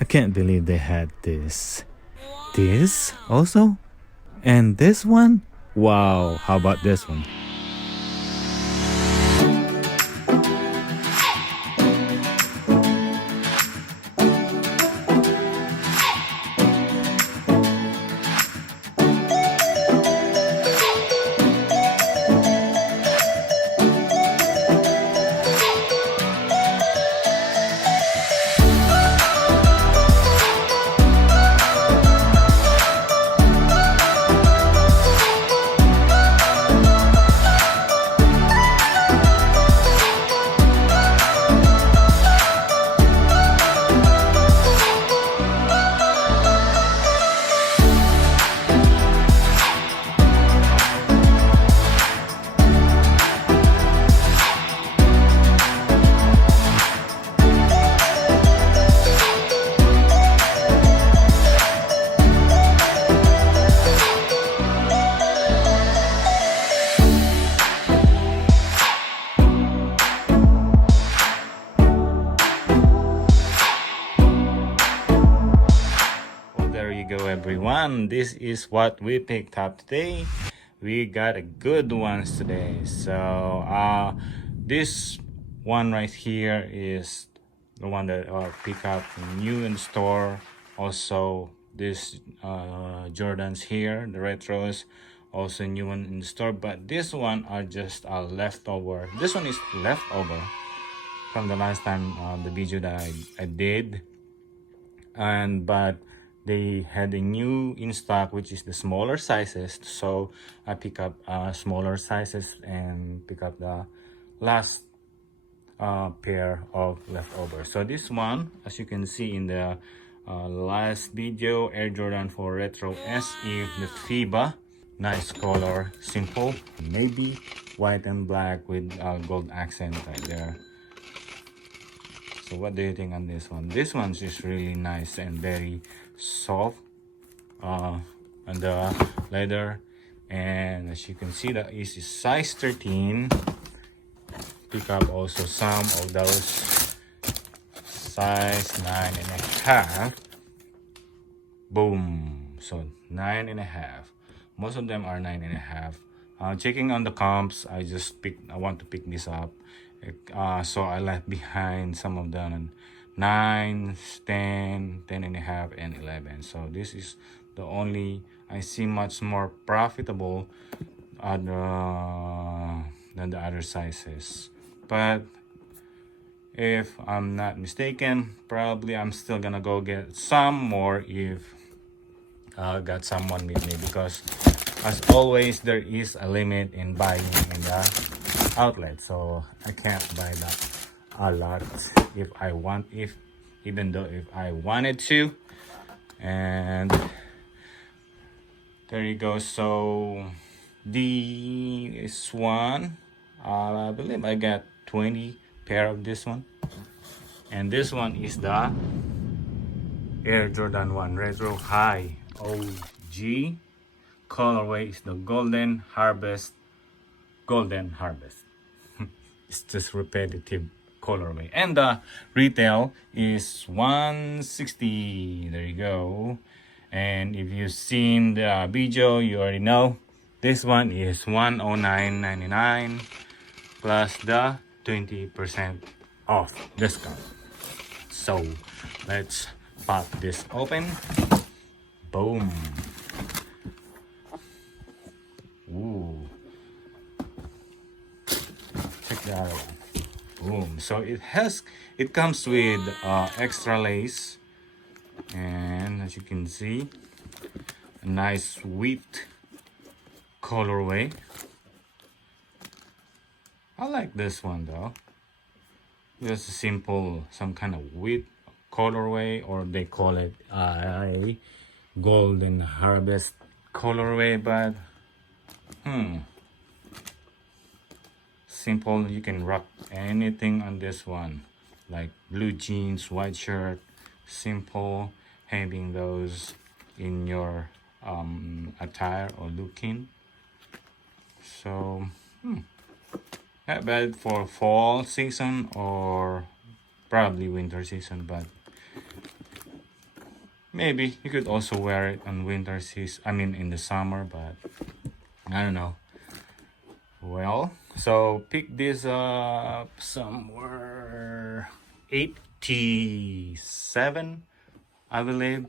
I can't believe they had this. This also? And this one? Wow, how about this one? Well, there you go, everyone. This is what we picked up today. We got a good ones today. So, this one right here is the one that pick up new in the store. Also, this Jordans here, the retros, also new one in the store. But this one are just a leftover. This one is leftover from the last time the video that I did, and but they had a new in stock, which is the smaller sizes. So I pick up smaller sizes and pick up the last pair of leftovers. So this one, as you can see in the last video, Air Jordan 4 Retro SE, the FIBA. Nice color, simple, maybe white and black with gold accent right there. So what do you think on this one? This one's just really nice and very soft on the leather. And as you can see, that is size 13. Pick up also some of those size 9.5. Boom. So 9.5. Most of them are 9.5. Checking on the comps, I want to pick this up. So I left behind some of them 9, 10, 10.5, and 11. So this is the only I see much more profitable than the other sizes. But if I'm not mistaken, probably I'm still gonna go get some more if I got someone with me, because as always there is a limit in buying in the outlet, so I can't buy that a lot if I want, even though if I wanted to. And there you go. So this one, I believe I got 20 pair of this one, and this one is the Air Jordan 1 Retro High OG. Colorway is the Golden Harvest. It's just repetitive colorway, and the retail is 160. There you go. And if you've seen the video, you already know this one is 109.99 plus the 20% off discount. So let's pop this open. Boom. Ooh, check that out. Boom. So it comes with extra lace, and as you can see, a nice wheat colorway. I like this one though. Just a simple, some kind of wheat colorway, or they call it a golden harvest colorway, but simple. You can rock anything on this one, like blue jeans, white shirt. Simple, having those in your attire or looking. So not bad for fall season or probably winter season, but maybe you could also wear it on winter season, I mean in the summer, but I don't know. Well, so pick this up somewhere 87, I believe.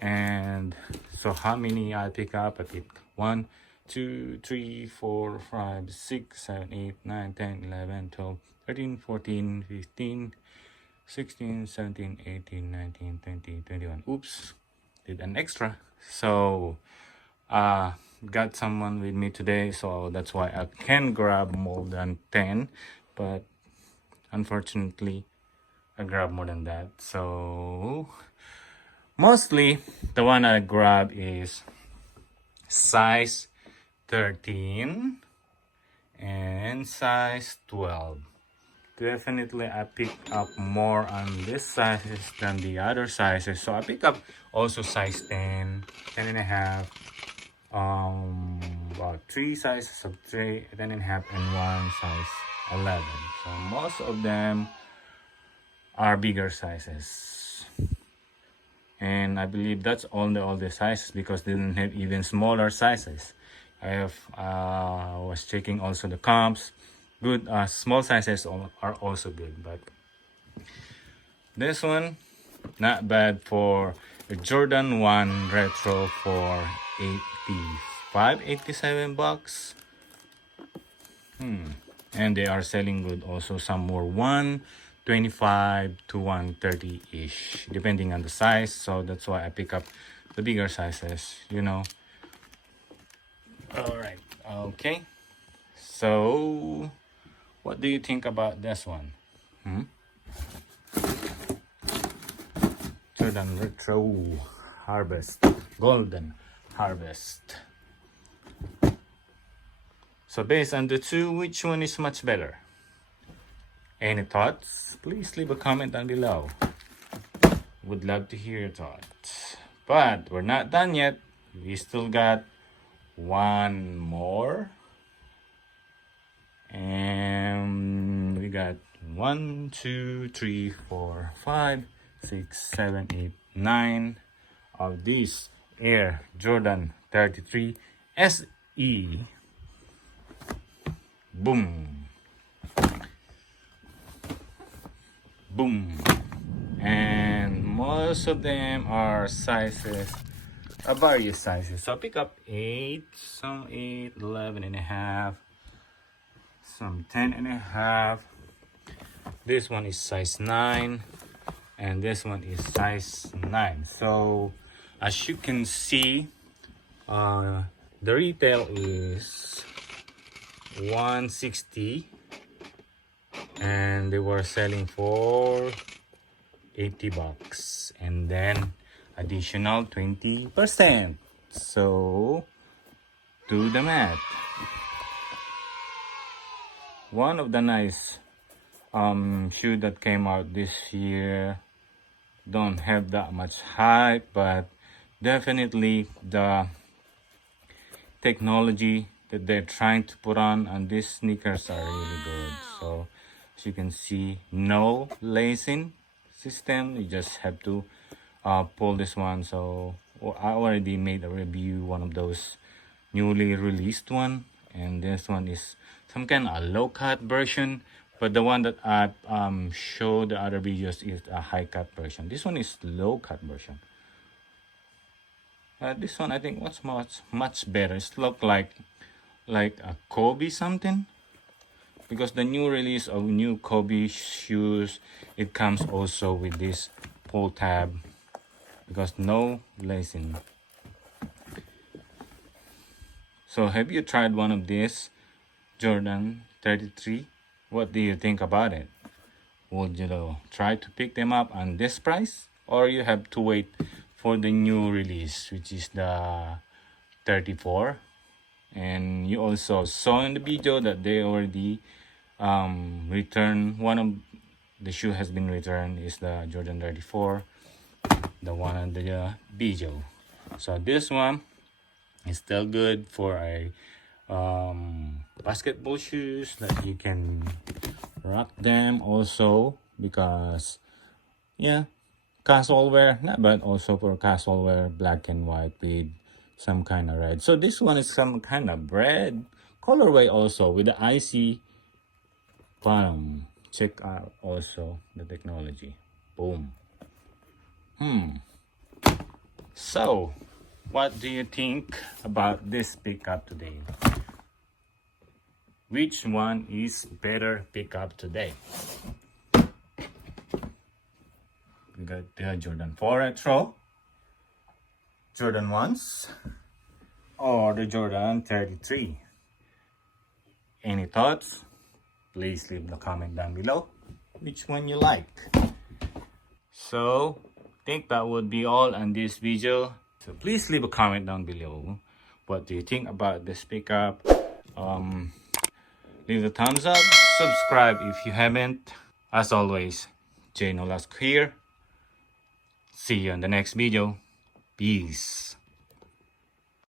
And so how many I pick up? I pick 1, 2, 3, 4, 5, 6, 7, 8, 9, 10, 11, 12, 13, 14, 15, 16, 17, 18, 19, 20, 21. Oops, did an extra. So got someone with me today, so that's why I can grab more than 10, but unfortunately I grab more than that. So mostly the one I grab is size 13 and size 12. Definitely I pick up more on this sizes than the other sizes, so I pick up also size 10, 10 and a half, about 3 sizes of 3, 10 and a half, and 1 size 11. So most of them are bigger sizes, and I believe that's all the sizes because they didn't have even smaller sizes. I have was checking also the comps. Good, small sizes are also good, but this one not bad for a Jordan 1 Retro for 85, 87 bucks. And they are selling good also. Some more 125 to 130 ish depending on the size, so that's why I pick up the bigger sizes, you know. All right, okay, so what do you think about this one? Jordan Retro Harvest, Golden Harvest. So based on the two, which one is much better? Any thoughts? Please leave a comment down below. Would love to hear your thoughts. But we're not done yet. We still got one more. And we got 1, 2, 3, 4, 5, 6, 7, 8, 9 of these Air Jordan 33 SE. Boom. Boom. And most of them are sizes, various sizes. So pick up 8, some 8, 11 and a half, some 10 and a half. This one is size 9, and this one is size 9. So as you can see, the retail is 160, and they were selling for 80 bucks, and then additional 20%. So do the math. One of the nice shoe that came out this year, don't have that much hype, but definitely the technology that they're trying to put on these sneakers are really good. So as you can see, no lacing system, you just have to pull this one. So I already made a review, one of those newly released one, and this one is some kind of low cut version, but the one that I showed the other videos is a high cut version. This one is low cut version. This one I think was much better. It's look like a Kobe something, because the new release of new Kobe shoes, it comes also with this pull tab because no lacing. So have you tried one of these Jordan 33? What do you think about it? Would you try to pick them up on this price, or you have to wait for the new release, which is the 34? And you also saw in the video that they already returned. One of the shoe has been returned, is the Jordan 34, the one on the video. So this one is still good for a basketball shoes that you can rock them also, because yeah, casual wear, not bad also for casual wear, black and white with some kind of red. So this one is some kind of red colorway also with the icy bottom. Check out also the technology. Boom. So what do you think about this pickup today? Which one is better pickup today? We got the Jordan 4 Retro, Jordan 1s, or the Jordan 33. Any thoughts? Please leave the comment down below which one you like. So, think that would be all on this video. So please leave a comment down below. What do you think about this pickup? Leave a thumbs up, subscribe if you haven't. As always, Nolasco here. See you in the next video. Peace.